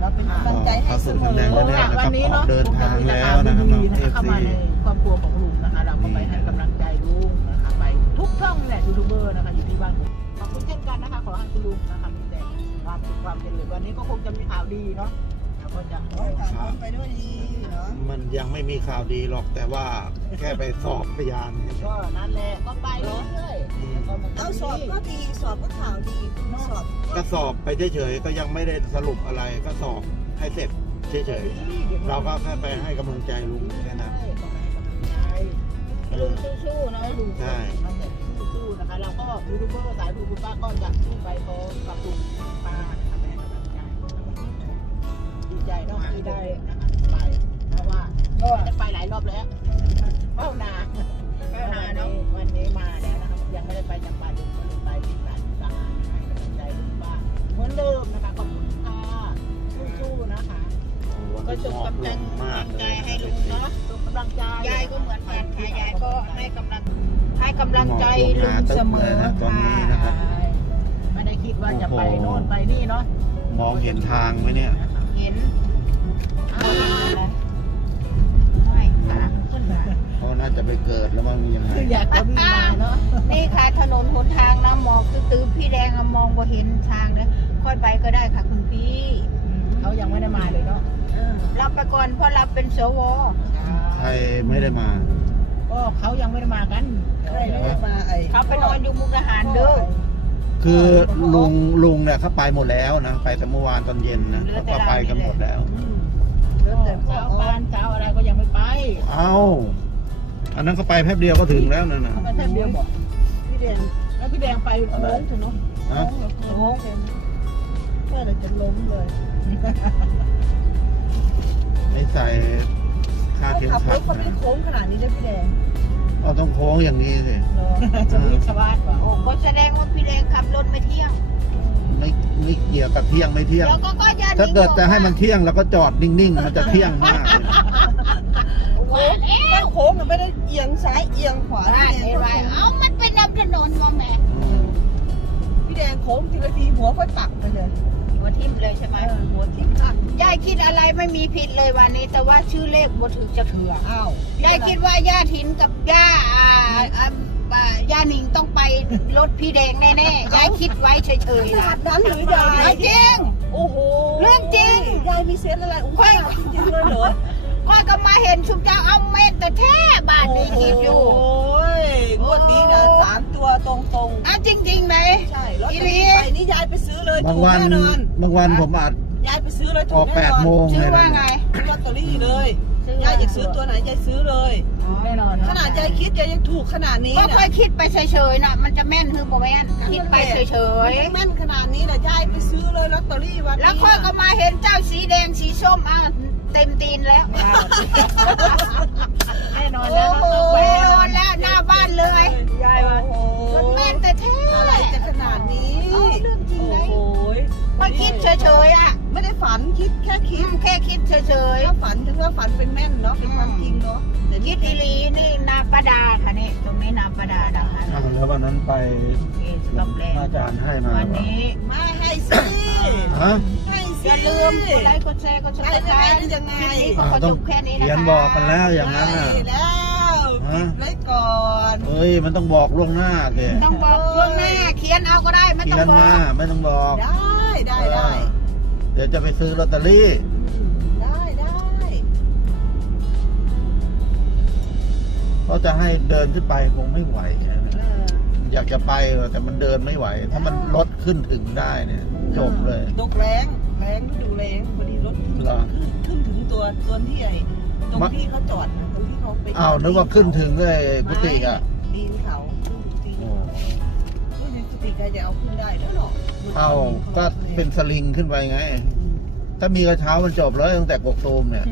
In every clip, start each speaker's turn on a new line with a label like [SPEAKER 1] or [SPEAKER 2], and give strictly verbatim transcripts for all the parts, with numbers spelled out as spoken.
[SPEAKER 1] เราเป็นกำลังใจให้เสมอ
[SPEAKER 2] โอกาสวันนี้เนาะเดินทางแล้วนะครับน้องเอฟซีเข้ามาในครอบครัวของลุงนะคะเราก็ไปให้กำลังใจลุงนะคะไปทุกช่องนี่แหละยูทูบเบอร์นะคะอยู่ที่บ้านผมขอบคุณเช่นกันนะคะขอให้คุณลุงนะคะมีแต่ความสุขความเจริญวันนี้ก็คงจะมีข่าวดีเนาะเราก็จะ
[SPEAKER 1] ขอให้ผ่านพ้นไปด้วยดีเนาะ
[SPEAKER 2] มันยังไม่มีข่าวดีหรอกแต่ว่าแค่ไปสอบพยาน
[SPEAKER 1] ก็นั่นแหละก็ไปเรื่อยๆเอาสอบก็ดีสอบก็ข่าวดีสอบ
[SPEAKER 2] ก็สอบไปเฉยๆก็ยังไม่ได้สรุปอะไรก็สอบให้เสร็จเฉยๆเราก็แค่ไปให้กำลังใจลุงแค่นั้น
[SPEAKER 1] ลุงสู้ๆนะลุง
[SPEAKER 2] ใช่
[SPEAKER 1] สู้ๆนะคะเราก็ยูทูบเบอร์สายคุณป้าก็จะสู้ไปพร้อมกับลุงป้านะคะแม่กำลังใจดีใจเนาะที่ได้นะคะไปเพราะว่าก็จะไปหลายรอบแล้วเป้านาเป้านาเนาะวันนี้มาแล้วนะครับยังไม่ได้ไปจังหวัดอื่นก็เลยไปที่บ้านตาให้กำลังใจลุงป้าเหมือนเดิมนะคะขอบคุณค่ะสู้ๆนะคะก็ส่งกำลังใจให้ลุงเนาะส่งกำลังใจยายก็เหมือนกันค่ะยายก็ให้กำลังให้กำลังใจลุงเสมอค่ะไม่ได้คิดว่าจะไปโน่นไปนี่เนาะ
[SPEAKER 2] มองเห็นทางไหมเนี่ย
[SPEAKER 1] เห็นไม่ค่ะขึ้นมา
[SPEAKER 2] เพราะน่าจะไปเกิดแล้วมันยังไง
[SPEAKER 1] คืออยากจะวิ่งมาเนาะนี่ค่ะถนนหนทางนะมองคือตื้อพี่แดงมองบ่เห็นทางเลยค่อยไปก็ได้ค่ะคุณพี่เขายังไม่ได้มาเลยเนาะเราไปก่อนเพราะเราเป็นสว
[SPEAKER 2] ใครไม่ได้มา
[SPEAKER 1] ก็เขายังไม่ได้มากันใครไม่ได้มาไอ้เขาไปนอนอยู่มุกดาหารเด้อ
[SPEAKER 2] คือลุงลุงเนี่ยเขาไปหมดแล้วนะไปแต่เมื่อวานตอนเย็นนะเขาก็ไปกันหมดแล้ว
[SPEAKER 1] เริ่มแต่เช้าปานเช้าอะไรก็ยังไม่ไป
[SPEAKER 2] เอ้าอันนั้นเขาไปแป๊บเดียวก็ถึงแล้วนั่นนะ
[SPEAKER 1] ไปแค่เดียวบอกพี่แดงแล้วพี่แดงไปโค้งถึงเนาะ
[SPEAKER 2] ฮะ
[SPEAKER 1] โค้งเมื่อไหร่จะล้มเลย
[SPEAKER 2] ไม่ใส่ค่าเข็ม
[SPEAKER 3] ขับร
[SPEAKER 2] ขัด
[SPEAKER 3] ถเขาไม่ได้โค้งขนาดนี้เลยพี่แดง
[SPEAKER 2] เอาต้องโค้งอย่างนี้สิ
[SPEAKER 1] จะมีชาวบ้านป่ะโอ้ก็แสดงว่าพี่แดงขับรถไม่เที่ยง
[SPEAKER 2] ไม่ไม่เกี่ยวกับเที่ยงไม่เที่ยง
[SPEAKER 1] แล้วก็ก็ยัน
[SPEAKER 2] ถ้าเกิดจะให้มันเที่ยงแล้วก็จอดนิ่งๆ มันจะเที่ยงมากเลย
[SPEAKER 1] ว่าแล้ว
[SPEAKER 3] ถ้าโค้งมันไม่ได้เอียงซ้ายเอียงขวา
[SPEAKER 1] ว่า
[SPEAKER 3] พี่แดง
[SPEAKER 1] ไอ้ไรเอ้ามันเป็นน้ำถนนมาแม่
[SPEAKER 3] พี่แดงโค้งทีละทีหัวค่อยปักไปเลย
[SPEAKER 1] หัวทิ่มเลยใช่ไหม
[SPEAKER 3] เออหัวทิ้งอ่ะ
[SPEAKER 1] ยายคิดอะไรไม่มีผิดเลยวันนี้ แต่ว่าชื่อเลขบ่ถือจะเถื่อ
[SPEAKER 3] อ้าวย
[SPEAKER 1] ายคิดว่าย่าถินกับย่าอ่าอ่าอ่าย่าหนิงต้องไปรถพี่แดงแน่ๆยายคิดไว้เฉยๆ
[SPEAKER 3] ข
[SPEAKER 1] นะ
[SPEAKER 3] นาดนั้นหรือยาย
[SPEAKER 1] จริง
[SPEAKER 3] โอ้โห
[SPEAKER 1] เรื่องจริง
[SPEAKER 3] ยายมีเซนส์อะไรอุ้
[SPEAKER 1] ค่อย
[SPEAKER 3] ยจริงเลยเหรอ
[SPEAKER 1] ก็ก็มาเห็นชุมเจ้าเอาเม็ดแต่แท้บ้านนี้คิดอยู่
[SPEAKER 3] โอ้ยงวดนี้นะสามตัวตรงๆ
[SPEAKER 1] อ่ะจริงๆไหม
[SPEAKER 3] ใช่รถไปนี่ยายไปซื้อเลย
[SPEAKER 2] บาง
[SPEAKER 3] ถูก
[SPEAKER 2] วัน
[SPEAKER 3] แน่นอน
[SPEAKER 2] บางวันผมอาจ
[SPEAKER 3] ยายไปซื้อเลย
[SPEAKER 2] อ
[SPEAKER 3] ถู
[SPEAKER 2] อก ก
[SPEAKER 3] แน่
[SPEAKER 2] แปด
[SPEAKER 3] นอน
[SPEAKER 2] โมง
[SPEAKER 1] ชื่
[SPEAKER 2] เล
[SPEAKER 1] อย ว่า
[SPEAKER 2] นะ
[SPEAKER 1] ไง
[SPEAKER 3] ซื้อลอตเตอรี่เลยยายอยากซื้อตัวไหนยายซื้อเลย
[SPEAKER 1] แน่นอน
[SPEAKER 3] ขนาดยายคิดยายยังถูกขนาดนี้
[SPEAKER 1] ก็
[SPEAKER 3] นะ
[SPEAKER 1] ค่อยคิดไปเฉยๆนะมันจะแม่นคือบ่แม่นคิดไปเฉย
[SPEAKER 3] แม่นขนาดนี้นะยายไปซื้อเลยลอตเตอรี่วัน
[SPEAKER 1] ๆ
[SPEAKER 3] นี้
[SPEAKER 1] แล้วค่อยก็มาเห็นเจ้าสีแดงสีส้มอ้าวเต็มตีนแล้วแน่นอนแล้วแน่นอนแล้วหน้าบ้านเลย
[SPEAKER 3] ยายว่าโอ้
[SPEAKER 1] มันแม่นแต่แท้
[SPEAKER 3] อะไรจะขนาดนี้
[SPEAKER 1] เอาเรื่องจริงไหม
[SPEAKER 3] โอ้โห
[SPEAKER 1] ก็คิดเฉยๆอ่ะ
[SPEAKER 3] ไม่ได้ฝันคิดแค่คิด
[SPEAKER 1] แค่คิดเฉย
[SPEAKER 3] ถ้าฝันถึงว่าฝันเป็นแม่นเนาะเป็นความจริงเนาะแต่
[SPEAKER 1] ๆคิดอีหลีนี่นาประดาค่ะนี่ตรงนี้นาประดานะคะ
[SPEAKER 2] อ้าวแล้ววันนั้นไป
[SPEAKER 1] เอสต็อปแล้ว
[SPEAKER 2] อาจารย์ให้มา
[SPEAKER 1] วันนี้
[SPEAKER 3] มาให้สิ
[SPEAKER 2] ฮะ
[SPEAKER 3] ให้สิ
[SPEAKER 1] อย่าลืมกดไลค์กดแชร์กดซับสไครต์คลิปนี้ขอขอจบแค่นี้นะคะ
[SPEAKER 2] เขียนบอกกันแล้วอย่างนั้น
[SPEAKER 3] ให้
[SPEAKER 2] น่ะ
[SPEAKER 3] แล้วปิดไว้ก่อน
[SPEAKER 2] เฮ้ยมันต้องบอกล่วงหน้าสิ
[SPEAKER 1] ต้องบอกล่วงหน้าเขียนเอาก็ได้ไม่ต้
[SPEAKER 2] เขี
[SPEAKER 1] อย ง
[SPEAKER 2] น
[SPEAKER 1] บอ
[SPEAKER 2] มาก ไม่ต้องบอก
[SPEAKER 3] ได้ได้ได้
[SPEAKER 2] เดี๋ยวจะไปซื้อลอตเตอรี่
[SPEAKER 3] ได้ได้
[SPEAKER 2] เขาจะให้เดินขึ้นไปคงไม่ไหวนะ
[SPEAKER 3] เออ
[SPEAKER 2] อยากจะไปแต่มันเดินไม่ไหว ถ้ามันรถขึ้นถึงได้เนี่ยจบเลย
[SPEAKER 3] ตกแรงแรงฤดูแรงพอดีรถขึ้น
[SPEAKER 2] เหรอ
[SPEAKER 3] ขึ้นถึงตัวตัวที่ไอ้ตรงที่เขาจอดนะตรงที่เขาไป
[SPEAKER 2] อ้าวนึกว่าขึ้นถึงเลยกุฏิอ่ะ
[SPEAKER 3] ดีนเขาขึ้นกุฏิ
[SPEAKER 2] โอ้
[SPEAKER 3] ขึ้นกุฏิใครจะเอาขึ้นได้แล้วหรอ
[SPEAKER 2] เอาก็เป็นสลิงขึ้นไปไง ถ้ามีกระเช้ามันจบเลยตั้งแต่กกตูมเนี่ย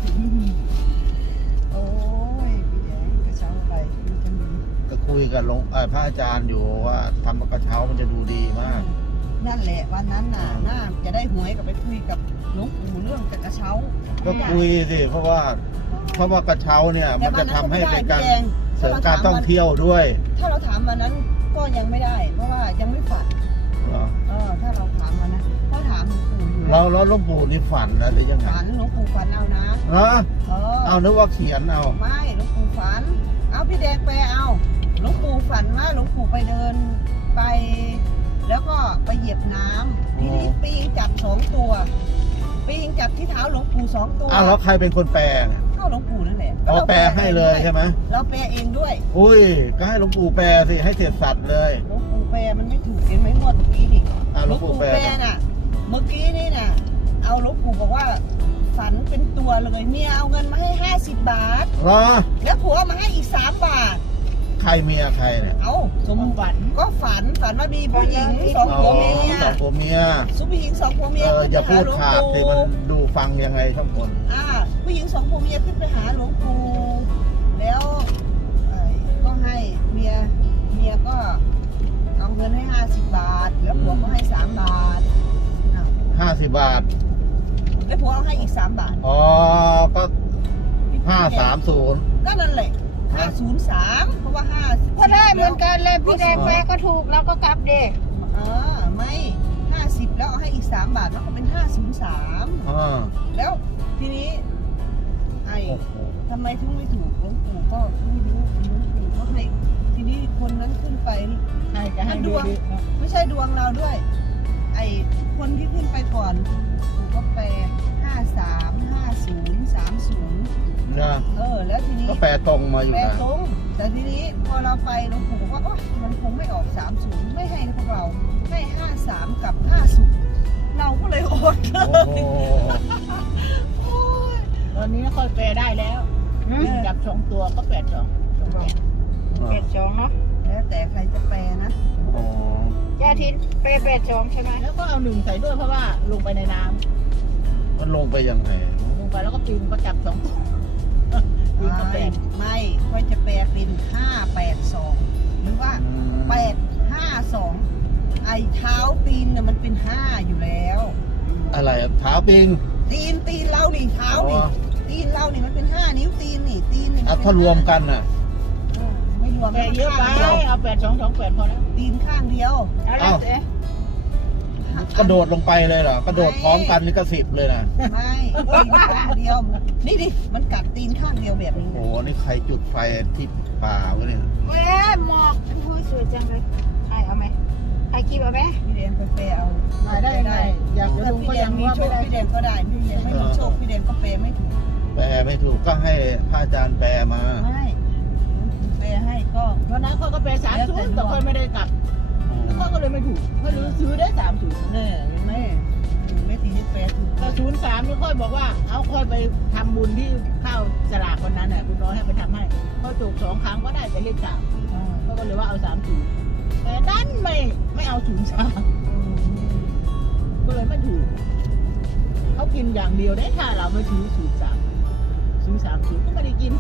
[SPEAKER 3] โอ้ยพี่แดงกระเช้าอะไรมันจะมี
[SPEAKER 2] ก็คุยกับหลวงเอ่อพระอาจารย์อยู่ว่าทำกระเช้ามันจะดูดีมาก
[SPEAKER 3] นั่นแหละวันนั้นน่ะน่าจะได้หวยกับไปคุยกับหลวงปู่เรื่องกระเช้า
[SPEAKER 2] ก็คุยสิเพราะว่า เพราะว่ากระเช้าเนี่ย มันจะทำให้เป็นการเสริมการท่องเที่ยวด้วย
[SPEAKER 3] ถ้าเราถามวันนั้นก็ยังไม่ได้ เพราะว่ายังไม่ฝัน
[SPEAKER 2] เหรอ
[SPEAKER 3] เออถ้าเราถามวันนั้นก็ถามหลวงปู่อยู่
[SPEAKER 2] เราเราหลวงปู่นี่ฝันนะหรือยังไง
[SPEAKER 3] ฝันหลวงปู่ฝันเอานะ
[SPEAKER 2] ฮะ
[SPEAKER 3] เออ
[SPEAKER 2] เอานึกว่าเขียนเอา
[SPEAKER 3] ไม่หลวงปู่ฝัน เอาพี่แดงแปลเอาหลวงปู่ฝันว่าหลวงปู่ไปเดินไป แล้วก็ไปเหยียบน้ำทีนี้ปีงจับสองตัวปีงจับที่เท้าหลวงปู่สองตัว
[SPEAKER 2] อ้าวแล้วใครเป็นคนแปลเนี่ย
[SPEAKER 3] เข้าหลวงปู่นั่นแหละ
[SPEAKER 2] อ๋อแปลให้เลยใช่ไหม
[SPEAKER 3] เราแปลเองด้วย
[SPEAKER 2] อุ้ยก็ให้หลวงปู่แปลสิให้เสร็จสัตว์เลย
[SPEAKER 3] หลวงปู่แปลมันไม่ถูกเห็นไหมงวดเมื่อกี้นี่
[SPEAKER 2] อ่าหลวงปู่แปล
[SPEAKER 3] น่ะ เมื่อกี้นี่น่ะ เอาหลวงปู่บอกว่าฝันเป็นตัวเลยเมียเอาเงินมาให้ห้าสิบบาท
[SPEAKER 2] เหรอ
[SPEAKER 3] แล้วผัวเอามาให้อีกสามบาท
[SPEAKER 2] ใครเมียใครเนี่ย
[SPEAKER 3] เอาสม
[SPEAKER 1] ฝัน
[SPEAKER 3] ก็ฝันฝันว่ามีผู้หญิงสองผัวเมีย
[SPEAKER 2] สองผัวเมีย
[SPEAKER 3] สุผู้หญิงสองผัวเมีย
[SPEAKER 2] เอออย่าพูด
[SPEAKER 3] ขึ้นไป
[SPEAKER 2] ขาด
[SPEAKER 3] หลวง
[SPEAKER 2] สิ
[SPEAKER 3] ปู่
[SPEAKER 2] มันดูฟังยังไงช่างคน
[SPEAKER 3] อ่าผู้หญิงสองผัวเมียขึ้นไปหาหลวงปู่แล้วเอ่อก็ให้เมียเมียก็เอาเงินให้ห้าสิบบาท แล้วผัวก็ให้สามบาทอ้าว
[SPEAKER 2] ห้าสิบบาท
[SPEAKER 3] แล้วผัวเอาให้อีกสามบาท
[SPEAKER 2] อ๋อก็ห้าสามศูนย์
[SPEAKER 3] ก็นั่นแหละห้าศูนย์สามเพราะว่าห้า
[SPEAKER 4] ก็ได้เหมือนกันเลยพี่แดงแปลก็ถูกแล้วก็กลับเด็ก
[SPEAKER 3] เออไม่ห้าสิบแล้วเอาให้อีกสามบาทมันก็เป็นห้าศูนย์สาม
[SPEAKER 2] อ่า
[SPEAKER 3] แล้วทีนี้ไอ้
[SPEAKER 2] โอ้โห
[SPEAKER 3] ทำไมถึงไม่ถูกหลวงปู่ก็ไม่รู้หลวงปู่ก็ให้ทีนี้คนนั้นขึ้นไป
[SPEAKER 1] ให้จะให้ดูดิเนาะ
[SPEAKER 3] ไม่ใช่ดวงเราด้วย ไอ้คนที่ขึ้นไปก่อนปู่ก็แปลห้าสามห้าศูนย์สามศูนย์
[SPEAKER 2] นะ
[SPEAKER 3] เออ แล้วทีนี้
[SPEAKER 2] ก็แปลตรงมาอยู่
[SPEAKER 3] แปล
[SPEAKER 2] นะ
[SPEAKER 3] ตรงแต่ทีนี้พอเราไปหลวงปู่บอกว่าโอ๊ยมันคงไม่ออกสามศูนย์ไม่ให้พวกเราให้ห้าสามกับห้าศูนย์เราก็เลยอดเล
[SPEAKER 2] โอ้
[SPEAKER 3] ย
[SPEAKER 2] โห
[SPEAKER 3] โอ้ย
[SPEAKER 1] ตอนนี้ค่อยแปลได้แล้วจับสองตัวก็แปดสองสองแปด
[SPEAKER 4] แปดสองเนาะ
[SPEAKER 3] แล้วแต่ใครจะแปลนะ
[SPEAKER 2] อ๋อ
[SPEAKER 4] ยาทินแปลแปดสองใช่ไหม
[SPEAKER 1] แล้วก็เอาหนึ่งใส่ด้วยเพราะว่าลงไปในน้ำ
[SPEAKER 2] มันลงไปยังไง
[SPEAKER 1] ลงไปแล้วก็ปีนก็จับสองตัวปีนก็แป
[SPEAKER 3] ไม่
[SPEAKER 1] ด
[SPEAKER 3] ไม่ค่อยจะแปลเป็นห้าแปดสองหรือว่าแปดห้าสองไอ้เท้าตีนเนี่ยมันเป็นห้าอยู่แล้ว
[SPEAKER 2] อะไรอะเท้าปิง
[SPEAKER 3] ตีนตีนเรานี่เท้านี่
[SPEAKER 2] อ๋อ
[SPEAKER 3] ตีนเรานี่มันเป็นห้านิ้วตีนนี่ตีนนี่
[SPEAKER 2] อ่ะถ้ารวมกันน่ะ
[SPEAKER 3] เออไม่รวม
[SPEAKER 1] แปดเยอะไป
[SPEAKER 3] ข้างเดียว
[SPEAKER 1] เอาแปดสองสองแปดพอแล้ว
[SPEAKER 3] ตีนข้างเดียว
[SPEAKER 4] เอาแล้วเอ๊ะ
[SPEAKER 2] กระโดดลงไปเลยเหรอกระโดดพร้อมกันนี่ก็สิบเลยนะ
[SPEAKER 3] ไม่ตีนข้างเดียว นี่ดิมันกัดตีนข้างเดียวแบบนี้
[SPEAKER 2] โอ้โหนี่ใครจุดไฟที่ป่าวะเนี่ย
[SPEAKER 4] เว้ยหมอกโอ้ยสวยจังเลยใครเอาไหมใครคลิปเอาไหม
[SPEAKER 3] พี่แดงไปแปลเอา
[SPEAKER 1] ได้ได้ยังไงอยากจะ
[SPEAKER 3] ถ้า
[SPEAKER 1] ลุง
[SPEAKER 3] พี่
[SPEAKER 1] ก็
[SPEAKER 3] แด
[SPEAKER 1] ยัง ง
[SPEAKER 3] มี
[SPEAKER 1] ว่า
[SPEAKER 3] โช
[SPEAKER 1] ไม่
[SPEAKER 3] ค
[SPEAKER 1] ได้
[SPEAKER 3] พี่แดงก็ได้พี่แดงไม่มีโชคพี่แดงก็แปลไม่ถูก
[SPEAKER 2] แปลไม่ถูกก็ให้พระอาจารย์แปลมา
[SPEAKER 3] ไม่แปลให้ก็
[SPEAKER 1] วันนั้นเขาก็แปลสามศูนย์แต่ค่อยไม่ได้กลับแล้วเขาก็เลยไม่ถูกเขาเลยซื้อได้สามศูนย์
[SPEAKER 3] เนี่ยเห็นไหมไม่ตีให้แปลถูก
[SPEAKER 1] แต่ศูนย์สามนี่ค่อยบอกว่าเอาค่อยไปทำบุญที่เข้าสลากวันนั้นน่ะคุณน้อยให้ไปทำให้เขาถูกสองครั้งก็ได้แต่เลขสามเขาก็เลยว่าเอาสามศูนย์แต่ดันไม่ไม่เอาศูนย์สามก็เลยไม่ถูกเขากินอย่างเดียวได้ถ้าเราไม่ถือศูนย์สามศูนย์สามศูนย์ก็ไม่ได้กิน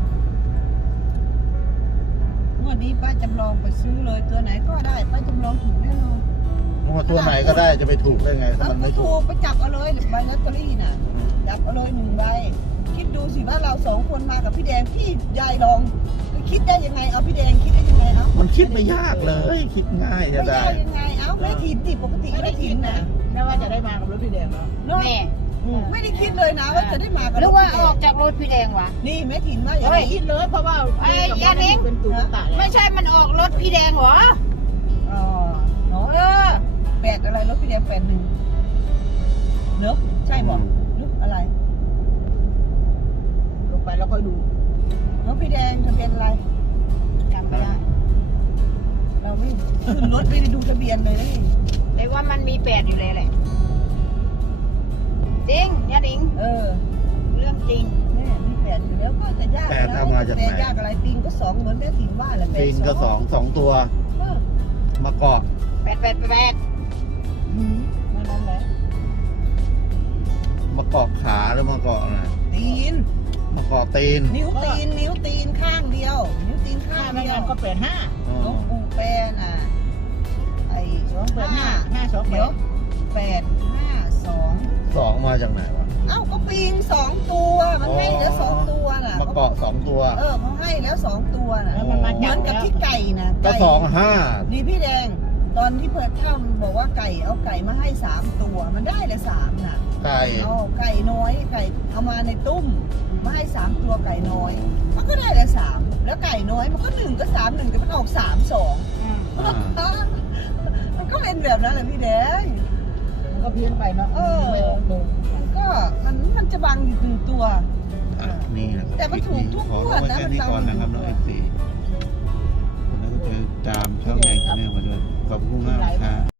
[SPEAKER 3] งวดนี้ป้าจำลองไปซื้อเลยตัวไหนก็ได้ป้าจำลองถูกแน่นอน
[SPEAKER 2] ว่าตัวไหนก็ได้จะไปถูกได้ไงถ้ามันไม่ถู
[SPEAKER 3] ถู
[SPEAKER 2] ก
[SPEAKER 3] กไปจับเอาเลยใบลอตเตอรี่น่ะจับเอาเลยหนึ่งใบคิดดูสิว่าเราสองคนมากับพี่แดงพี่ยายลองคิดได้ยังไงเอาพี่แดงคิดได้ยังไงเอา
[SPEAKER 2] มันคิดไม่ยากเลย คิดง่ายจะ
[SPEAKER 3] ไม่
[SPEAKER 2] ได้
[SPEAKER 3] ได้ยังไงเอาแม่ถีบติปกติ
[SPEAKER 1] ไม่ได้
[SPEAKER 3] แม่ถี
[SPEAKER 1] คิ
[SPEAKER 3] บ
[SPEAKER 1] ด
[SPEAKER 3] นะ
[SPEAKER 1] นะแม้ว่าจะได้มากับรถพี่แดงแล้ว
[SPEAKER 3] เนาะ
[SPEAKER 4] แม่
[SPEAKER 3] ไม่ได้คิดเลยนะว่าจะได้มากับ
[SPEAKER 4] หรือว่าออกจากรถพี่แดงวะ
[SPEAKER 3] นี่แม่ถีบมาอย่าง
[SPEAKER 1] ไม่ได้
[SPEAKER 3] นี้
[SPEAKER 1] คิดเลยเพราะว่า
[SPEAKER 4] ไอ้ยานิ้ง
[SPEAKER 1] เป็นตุ๊กตา
[SPEAKER 4] ไม่ใช่มันออกรถพี่แดงเหรอ
[SPEAKER 3] อ๋อเนาะ
[SPEAKER 4] เออ
[SPEAKER 3] แปดอะไรรถพี่แดงแปดหนึ่งเนอะใช่บอกหรืออะไร
[SPEAKER 1] ลงไปแล้วค่อยดู
[SPEAKER 3] รถพี่แดงทะเบียนอะไร
[SPEAKER 4] จำไม่ได้
[SPEAKER 3] เราไม่ขึ้นรถไม่ได้ดูทะเบียนเลยนะนี่
[SPEAKER 4] แต่ว่ามันมีแปดอยู่เลยแหละจริงยาดิง
[SPEAKER 3] เออ
[SPEAKER 4] เรื่องจริง
[SPEAKER 3] แม่มีแปดอยู่แล้วก็จะยาก
[SPEAKER 2] แปดเอามาจากไหน
[SPEAKER 3] แปดยากอะไรปิงก็สองเหมือนแม่ถิ่นว่าแหละแปด
[SPEAKER 2] ปิงก็สองสองตัว
[SPEAKER 3] เออ
[SPEAKER 2] มาเกาะ
[SPEAKER 4] แปดแปดแปด
[SPEAKER 3] หืมนั่นนั่นแหละ
[SPEAKER 2] มาเกาะขาหรือมาเกาะอะไร
[SPEAKER 3] ตีน
[SPEAKER 2] มาเกาะตีน
[SPEAKER 3] นิ้วตีน นิ้วตีนข้างเดียว นิ้วตีนข้า
[SPEAKER 1] ถ้าง ไม่
[SPEAKER 3] เดีย
[SPEAKER 1] งั้
[SPEAKER 3] วน
[SPEAKER 1] ก็แปดห้า
[SPEAKER 2] อ๋อ
[SPEAKER 3] หลวงปู่แปลน่ะ ไอ้
[SPEAKER 1] สองแปดห้าห้าสองแป
[SPEAKER 3] เดี๋ยว
[SPEAKER 1] ด
[SPEAKER 3] แปดห้าสอง
[SPEAKER 2] สองมาจากไหนวะ
[SPEAKER 3] เอ้าก็ปิงสองตัว มันให้แล้วสองตัวน่ะ
[SPEAKER 2] มาเกาะสองตัว
[SPEAKER 3] เออเขาให้แล้วสองตัวน่ะ
[SPEAKER 1] แล้วมันมา
[SPEAKER 3] เหมื
[SPEAKER 1] จั
[SPEAKER 3] อบ นกับ
[SPEAKER 1] แล้ว
[SPEAKER 3] ที่ไก่น่ะ
[SPEAKER 2] ก็
[SPEAKER 3] ไก่
[SPEAKER 2] สองห้า
[SPEAKER 3] นี่พี่แดงตอนที่เปิดถ้ำบอกว่าไก่เอาไก่มาให้สามตัวมันได้เลยสามน่ะ
[SPEAKER 2] ไก่
[SPEAKER 3] เอาไก่น้อยไก่เอามาในตุ้มมาให้สามตัวไก่น้อย มันก็ได้เลยสามแล้วไก่น้อยมันก็หนึ่งก็สามหนึ่งแต่มันออกสามสอง
[SPEAKER 2] อ่า
[SPEAKER 3] มันก็เป็นแบบนั้นแหละพี่แดง
[SPEAKER 1] มันก็เพี้ยนไปเนาะ
[SPEAKER 3] เออ
[SPEAKER 1] ไม่ออกตรง
[SPEAKER 3] มันก็มันมันจะบังอยู่หนึ่งตัว
[SPEAKER 2] อ่ะนี่นะครับ
[SPEAKER 3] แต่มันถูกทุก
[SPEAKER 2] ขอ
[SPEAKER 3] งวด
[SPEAKER 2] ไว้
[SPEAKER 3] นะ
[SPEAKER 2] แค่
[SPEAKER 3] มัน
[SPEAKER 2] นี้
[SPEAKER 3] ตาม
[SPEAKER 2] ก่อนนะครับน้องเอฟซีแล้วก็จะตามช่องแดงชาแนลมาด้วยขอบคุณมากครับ